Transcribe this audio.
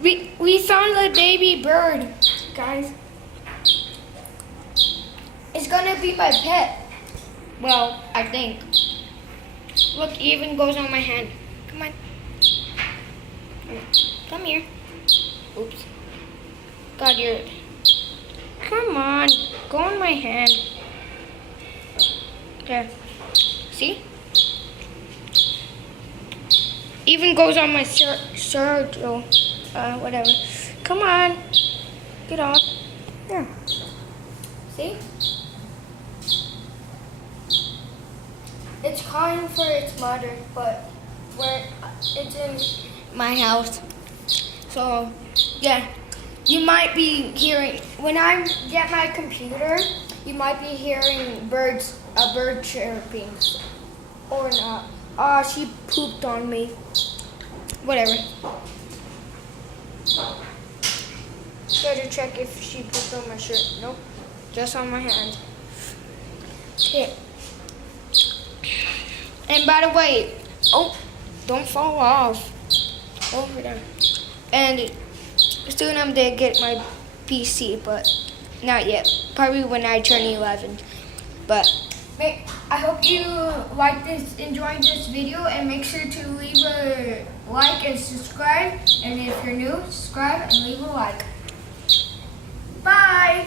We found the baby bird, guys. It's gonna be my pet. Well, I think. Look, it even goes on my hand. Come on. Come here. Oops. God, you're... Come on. Go on my hand. There. See? Even goes on my shirt. Whatever. Come on. Get off. There. See? It's calling for its mother, but it's in my house. So, yeah. You might be hearing, when I get my computer, you might be hearing a bird chirping. Or not. She pooped on me. Whatever. Better check if she pooped on my shirt. Nope. Just on my hand. Okay. And by the way, don't fall off. Over there. And soon I'm gonna get my PC, but not yet. Probably when I turn 11. But I hope you enjoyed this video, and make sure to leave a like and subscribe. And if you're new, subscribe and leave a like. Bye!